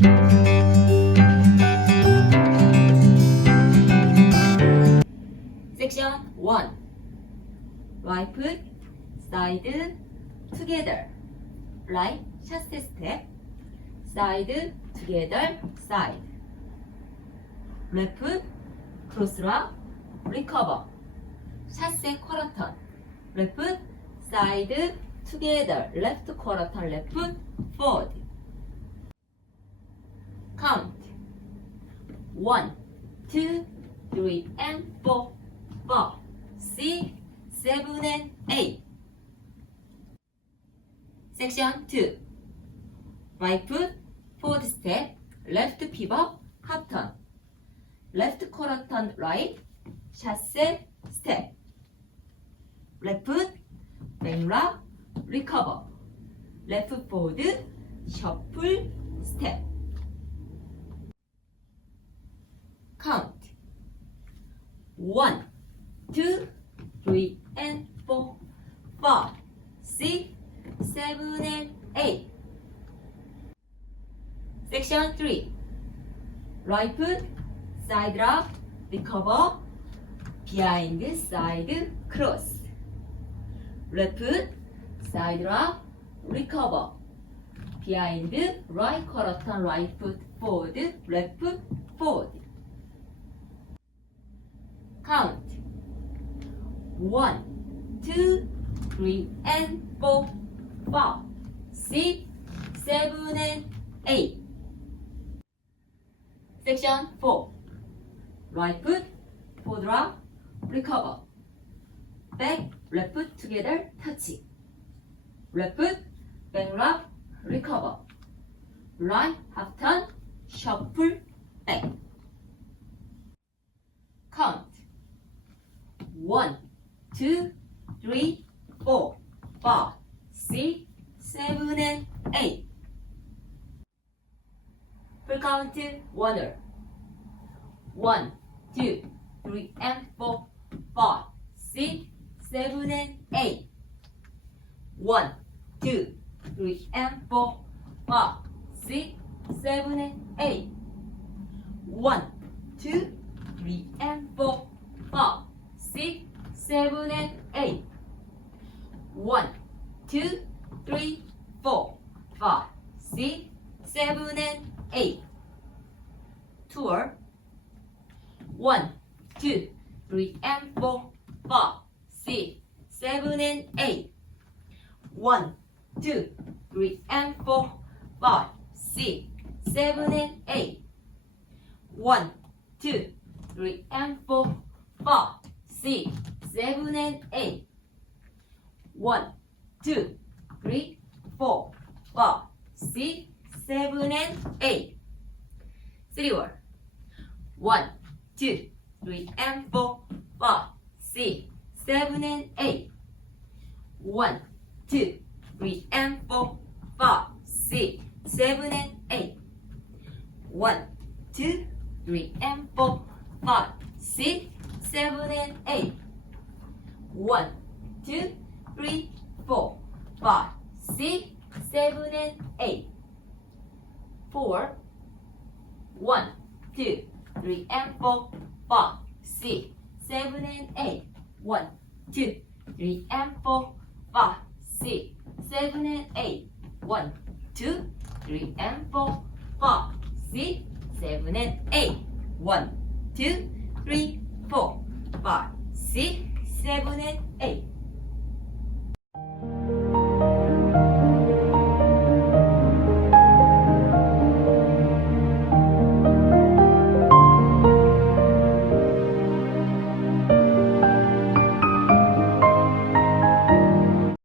Section 1. Right foot, side, together. Right, chasse step. Side, together, side. Left foot, cross rock, recover. chasse quarter turn. Left foot, side, together. Left quarter turn, left foot, forward. Count. 1, 2, 3, and 4, 5, 6, 7, and 8. Section 2. Right foot, forward step, left pivot, half turn. Left quarter turn right, chasse step. Left foot, back rock, recover. Left foot forward, shuffle, step. Count. 1, 2, 3, and 4, 5, 6, 7, and 8. Section 3. Right foot, side rock, recover, behind side cross. Left foot, side rock, recover, behind right quarter turn, right foot forward, left foot forward. Count. 1, 2, 3, and 4, 5, 6, 7, and 8. Section 4. Right foot, forward rock, recover. Back, left foot together, touching. Left foot, back rock, recover. Right, half turn, shuffle, back. Count. 1, 2, 3, 4, 5, 6, 7, and 8. Full count, oneer. 1, 2, 3, and 4, 5, 6, 7, and 8. 1, 2, 3, and 4, 5, 6, 7, and 8. 1, 2, 3, and 4, 5, 6, 7, and 8. 1, 2, 3, 4, 5, 6, 7, and 8. Tour. 1, 2, 3, and 4, 5, 6, 7, and 8. 1, 2, 3, and 4, 5, 6, 7, and 8. 1, 2, 3, and 4, 5, 6, 7, and 8. 1, 2, 3, 4, 5, 6, 7, and 8. 3 word. 1, 2, 3, and 4, 5, 6, 7, and 8. 1, 2, 3, and 4, 5, 6, 7, and 8. 1, 2, 3, and 4, 5, 6, 7, and 8. 1, 2, 3, 4, 5, 6, 7, and 8. 4. 1, 2, 3, and 4, 5, 6, 7, and 8. 1, 2, 3, and 4, 5, 6, 7, and 8. 1, 2, 3, and 4, 5, 6, 7, and 8. 1, 2, 3, 4.